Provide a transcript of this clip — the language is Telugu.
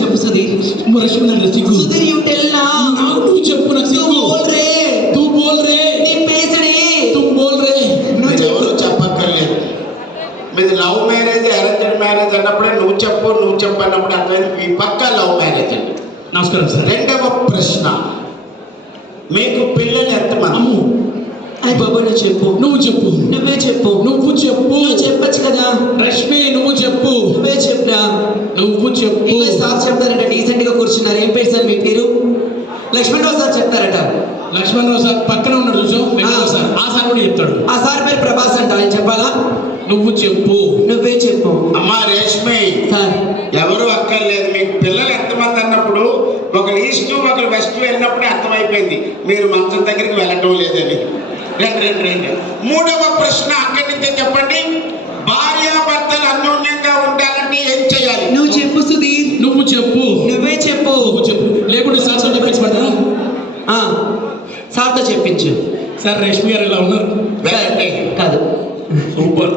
చెప్పు సుధీర్. రష్మి నాకు సిగ్గు. సుధీర్ యూ టెల్ నా. నాకు నువ్వు చెప్పు, నాకు तू సిగ్గు. बोल रे. तू बोल रे. నీ పేసడే. तुम बोल रे. నువ్వు ఎవరు చెప్పక్కర్లేదు. మీది లవ్ మ్యారేజ్ అరేంజ్డ్ మ్యారేజ్ అన్నప్పుడే నువ్వు చెప్పు అన్నప్పుడు అర్థమైంది మీ పక్క లవ్ మ్యారేజ్ అండి. నమస్కారం సార్. రెండవ ప్రశ్న, మీకు పిల్లలు ఎంతమంది? అమ్ము అయ్య బాబు నువ్వు చెప్పు. నువ్వు చెప్పు. నువ్వే చెప్పు. నువ్వు చెప్పు. నువ్వు చెప్పచ్చు కదా. రష్మి నువ్వు చెప్పు. నువ్వే చెప్పురా. నువ్వు చెప్పు. ఇంగ్లీష్ సార్ చెప్తారట, డీసెంట్ గా కూర్చున్నారు. ఏం పేరు సార్ మీ పేరు? లక్ష్మణరావు సార్ చెప్తారట. లక్ష్మణరావు సార్ పక్కన ఉన్నాడు చూసావు, వెంకటరావు సార్. ఆ సార్ కూడా చెప్తాడు. ఆ సార్ పేరు ప్రభాస్ అంట. ఆయన చెప్పాలా? నువ్వు చెప్పు. నువ్వే చెప్పు. అమ్మా రేష్మి, సార్ ఎవరు అక్కర్లేదు. మీకు పిల్లలు ఎంతమంది అన్నప్పుడు ఒకరు ఈస్ట్ ఒకరు వెస్ట్ వెళ్ళినప్పుడే అర్థమైపోయింది మీరు మంచం దగ్గరికి వెళ్ళటం లేదని. రెండు. మూడవ ప్రశ్న అక్కడి నుంచే చెప్పండి. భార్యాభర్తలు అన్యోన్యంగా ఉండాలంటే ఏం చేయాలి? నువ్వు చెప్పు సుధీర్. నువ్వు చెప్పు. నువ్వే చెప్పు. నువ్వు చెప్పు. లేకుంటే సార్ సార్ చెప్పించి పడతాను. సార్తో చెప్పించు. సార్ రష్మి గారు ఎలా ఉన్నారు? కాదు సూపర్.